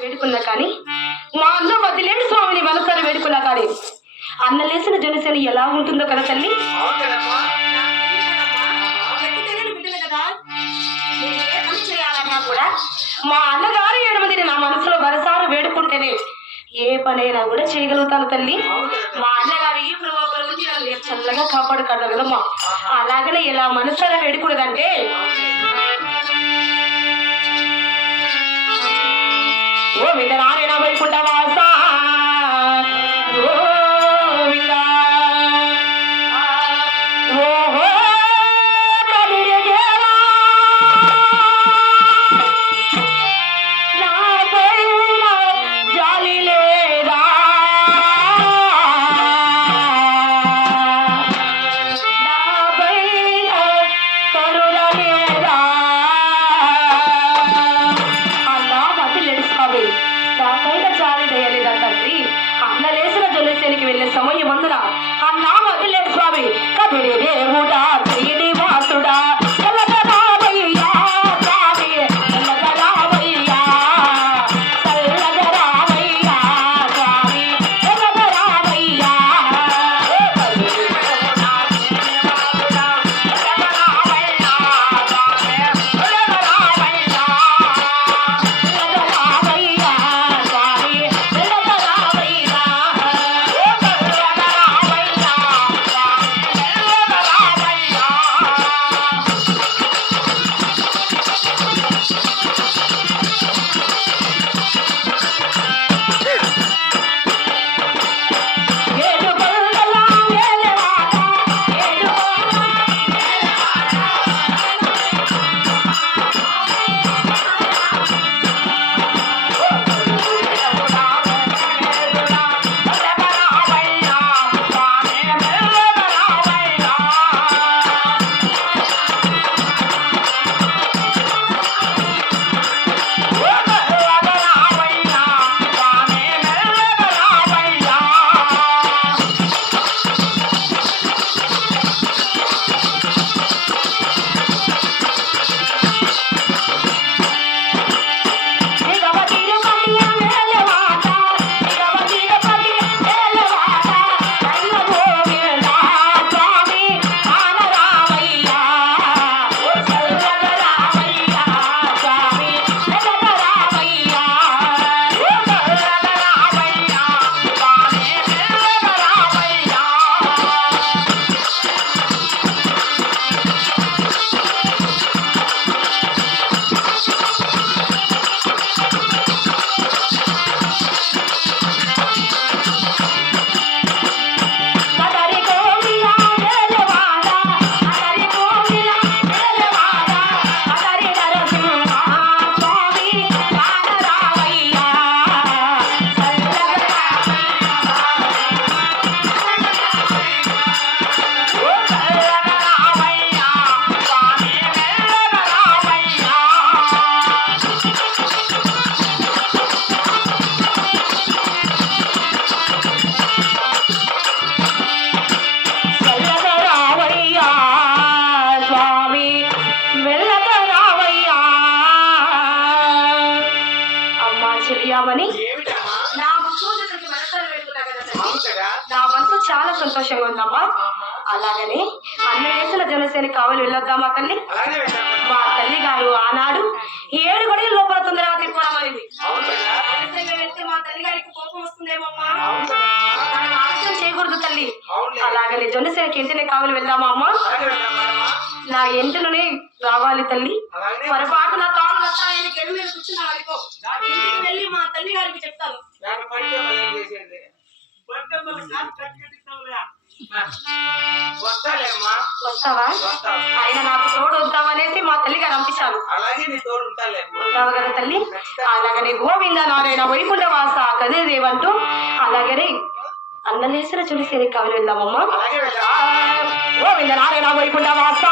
వేడుకున్నా కానీ మా అన్న వదిలేడు స్వామిని మనసారి వేడుకున్నా కానీ అన్న లేసిన జనసేన ఎలా ఉంటుందో కదా తల్లి? కూడా మా అన్నగారు ఏడు మందిని నా మనసులో వరసారు వేడుకుంటేనే ఏ పనైనా కూడా చేయగలుగుతాను తల్లి. మా అన్నగారు ఈ ప్రభావం నుంచి నన్ను చల్లగా కాపాడుకున్నారు కదమ్మా. అలాగనే ఇలా మనసారా వేడుకున్నదంటే? ఓ ఏమిటమ్మా? నా మనసారి వెళ్తున్నా కదా కదా నా మనసు చాలా సంతోషంగా ఉందమ్మా. అలాగని అన్న వేసిన జనసేన కావాలి వెళ్ళొద్దామా తల్లి? మా తల్లి గారు ఆనాడు ఏడు గడియల లోపల తొందరగా తిప్పడమనేది వెళ్తే మా తల్లి గారికి కోపం వస్తుందేమమ్మా? ఆలస్యం చేయకూడదు తల్లి. అలాగని జనసేనకి ఇంటినే కావాలి వెళ్దామా అమ్మా? నా ఇంటిలోనే రావాలి తల్లి. పొరపాటు నా కాళ్ళు వస్తాయని మీద కూర్చున్నావు అనుకో ఇంటికి వెళ్ళి మా తల్లి గారికి చెప్తాను. వస్తావా? ఆయన నాకు తోడు వద్దామనేసి మా తల్లి గారు పంపించాను అలాగే నీ తోడు ఉంటాలేమ్మా. ఉంటావు కదా తల్లి? అలాగనే గోవింద నారాయణ వైకుంఠ వాస కదే దేవంటూ అలాగనే అన్నలేసిన చులిసేరి కవిని వెళ్దామమ్మా. గోవింద నారాయణ వైకుంఠ వాస.